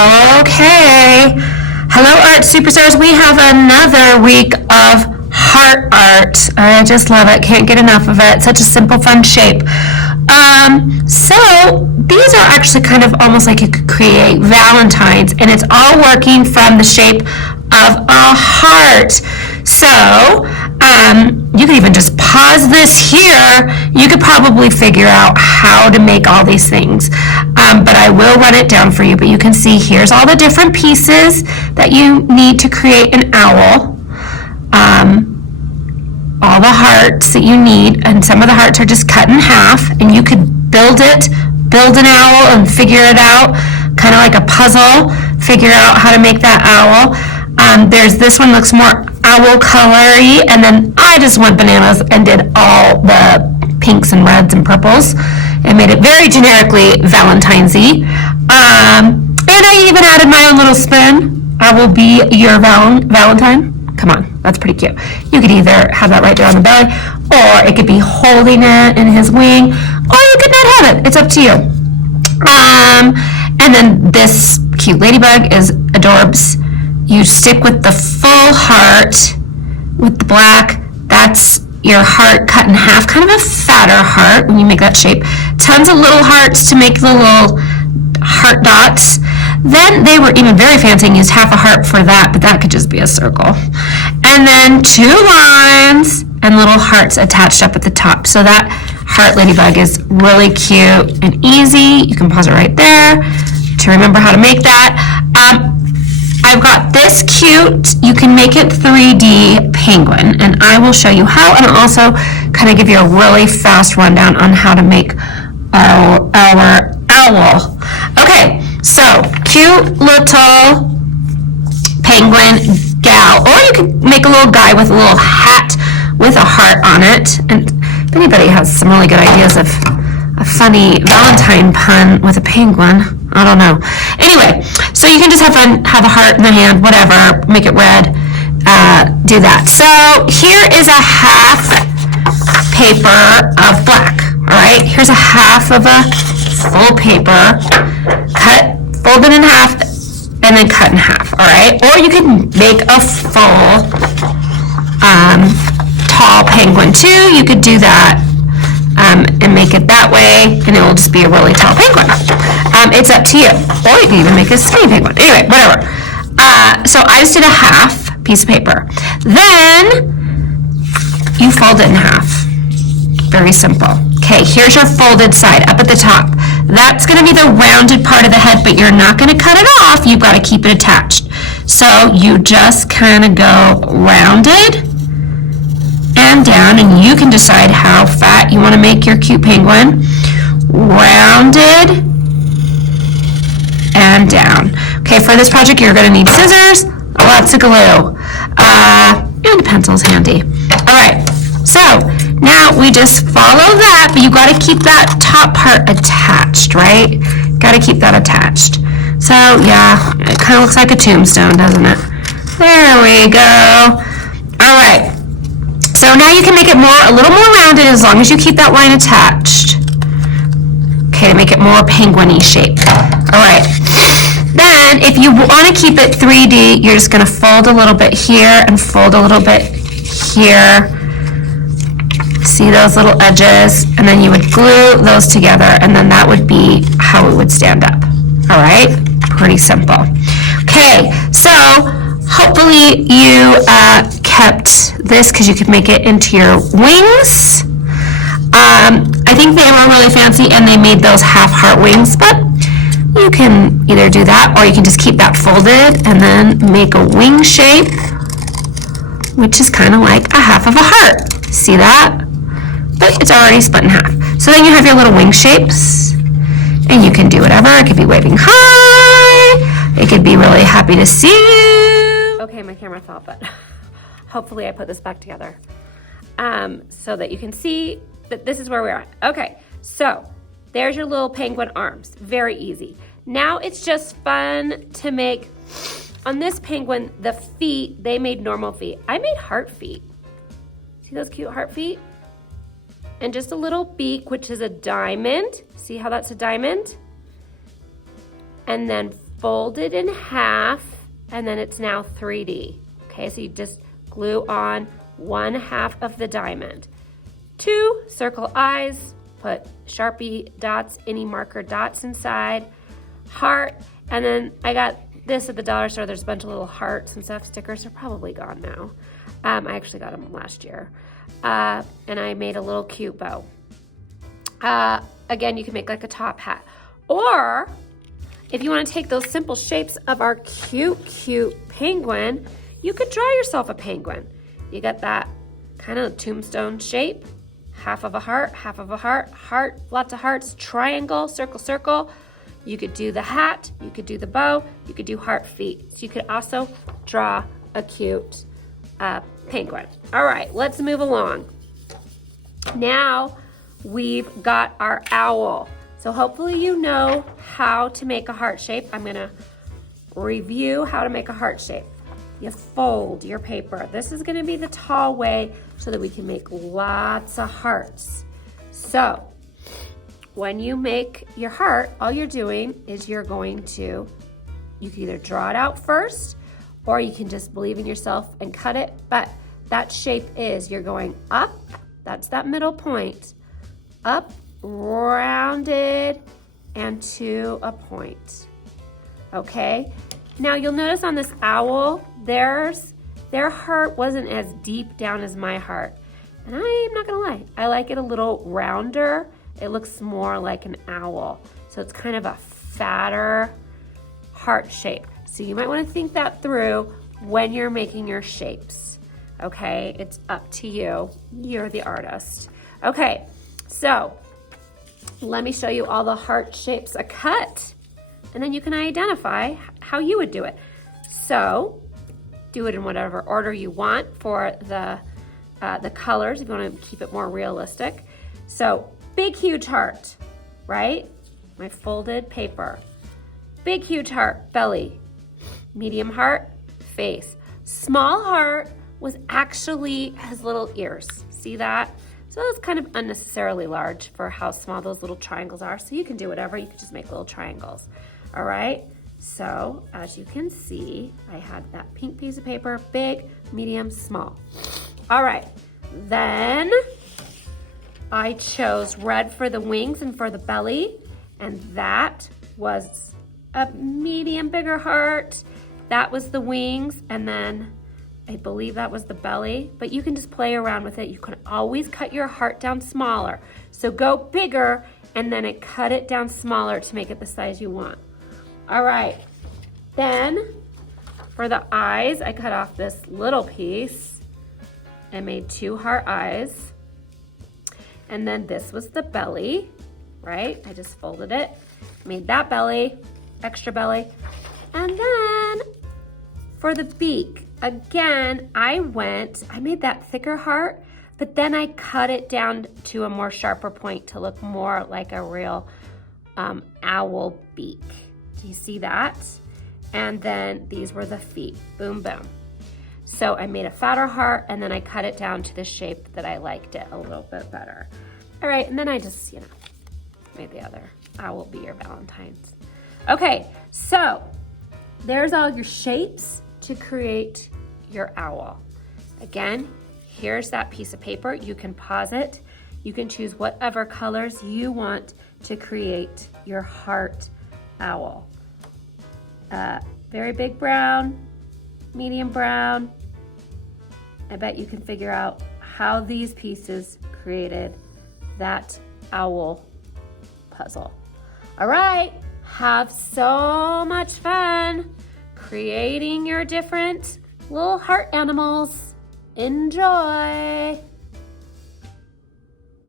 Okay. Hello, art superstars. We have another week of heart art. I just love it. Can't get enough of it. Such a simple, fun shape. So these are actually kind of almost like you could create Valentines, and it's all working from the shape of a heart. So you could even just pause this here. You could probably figure out how to make all these things. But I will run it down for you. But you can see here's all the different pieces that you need to create an owl. All the hearts that you need, and some of the hearts are just cut in half, and you could build an owl and figure it out, kind of like a puzzle, figure out how to make that owl. There's this one looks more owl colory, and then I just went bananas and did all the pinks and reds and purples and made it very generically Valentine's-y. And I even added my own little spin. I will be your Valentine. Come on, that's pretty cute. You could either have that right there on the belly, or it could be holding it in his wing, or you could not have it. It's up to you. And then this cute ladybug is adorbs. You stick with the full heart with the black. That's your heart cut in half, kind of a fatter heart when you make that shape. Tons of little hearts to make the little heart dots. Then they were even very fancy and used half a heart for that, but that could just be a circle. And then 2 lines and little hearts attached up at the top. So that heart ladybug is really cute and easy. You can pause it right there to remember how to make that. I've got this cute, you can make it 3D penguin, and I will show you how, and also kind of give you a really fast rundown on how to make our owl. Okay, so cute little penguin gal, or you could make a little guy with a little hat with a heart on it. And if anybody has some really good ideas of a funny Valentine pun with a penguin, I don't know. Anyway, so you can just have fun, have a heart in the hand, whatever, make it red, do that. So here is a half paper of black, all right? Here's a half of a full paper, fold it in half, and then cut in half, all right? Or you can make a full tall penguin too. You could do that and make it that way, and it will just be a really tall penguin. It's up to you. Or you can even make a skinny penguin. Anyway, whatever. So I just did a half piece of paper. Then you fold it in half. Very simple. Okay, here's your folded side up at the top. That's going to be the rounded part of the head, but you're not going to cut it off. You've got to keep it attached. So you just kind of go rounded and down, and you can decide how fat you want to make your cute penguin. Rounded and down. Okay, for this project, you're going to need scissors, lots of glue, and a pencil's handy. All right, so now we just follow that, but you got to keep that top part attached, right? Got to keep that attached. So yeah, it kind of looks like a tombstone, doesn't it? There we go. All right. So now you can make it a little more rounded as long as you keep that line attached. Okay, to make it more penguin-y shape. All right. Then, if you want to keep it 3D, you're just going to fold a little bit here and fold a little bit here. See those little edges? And then you would glue those together, and then that would be how it would stand up. All right? Pretty simple. Okay, so hopefully you kept this because you could make it into your wings. I think they were really fancy and they made those half heart wings, but you can either do that or you can just keep that folded and then make a wing shape, which is kind of like a half of a heart. See that? But it's already split in half. So then you have your little wing shapes, and you can do whatever. It could be waving hi. It could be really happy to see you. Okay, my camera fell, but hopefully I put this back together so that you can see that this is where we're at. Okay, so there's your little penguin arms. Very easy. Now it's just fun to make, on this penguin, the feet, they made normal feet. I made heart feet. See those cute heart feet? And just a little beak, which is a diamond. See how that's a diamond? And then fold it in half, and then it's now 3D. Okay, so you just glue on 1/2 of the diamond. 2 circle eyes, put Sharpie dots, any marker dots inside, heart, and then I got this at the dollar store. There's a bunch of little hearts and stuff. Stickers are probably gone now. I actually got them last year. And I made a little cute bow. Again, you can make like a top hat. Or if you want to take those simple shapes of our cute penguin, you could draw yourself a penguin. You got that kind of tombstone shape, half of a heart, half of a heart, heart, lots of hearts, triangle, circle, circle. You could do the hat, you could do the bow, you could do heart feet. So you could also draw a cute penguin. All right, let's move along. Now we've got our owl. So hopefully you know how to make a heart shape. I'm gonna review how to make a heart shape. You fold your paper. This is gonna be the tall way so that we can make lots of hearts. So when you make your heart, all you're doing is you can either draw it out first, or you can just believe in yourself and cut it. But that shape is you're going up, that's that middle point, up, rounded, and to a point. Okay? Now you'll notice on this owl, their heart wasn't as deep down as my heart. And I'm not gonna lie, I like it a little rounder. It looks more like an owl. So it's kind of a fatter heart shape. So you might want to think that through when you're making your shapes. Okay, it's up to you. You're the artist. Okay, so let me show you all the heart shapes I cut, and then you can identify how you would do it. So do it in whatever order you want for the colors if you want to keep it more realistic. So big, huge heart, right? My folded paper. Big, huge heart, belly. Medium heart, face. Small heart was actually his little ears. See that? So that's kind of unnecessarily large for how small those little triangles are. So you can do whatever, you can just make little triangles. All right, so as you can see, I had that pink piece of paper, big, medium, small. All right, then I chose red for the wings and for the belly, and that was a medium, bigger heart. That was the wings, and then I believe that was the belly, but you can just play around with it. You can always cut your heart down smaller. So go bigger, and then cut it down smaller to make it the size you want. All right, then for the eyes, I cut off this little piece and made 2 heart eyes. And then this was the belly, right? I just folded it, made that belly, extra belly. And then for the beak, again, I made that thicker heart, but then I cut it down to a more sharper point to look more like a real owl beak. Do you see that? And then these were the feet, boom, boom. So I made a fatter heart, and then I cut it down to the shape that I liked it a little bit better. All right, and then I just, made the other owl be your Valentine's. Okay, so there's all your shapes to create your owl. Again, here's that piece of paper. You can pause it. You can choose whatever colors you want to create your heart owl. Very big brown, medium brown. I bet you can figure out how these pieces created that owl puzzle. All right, have so much fun creating your different little heart animals. Enjoy.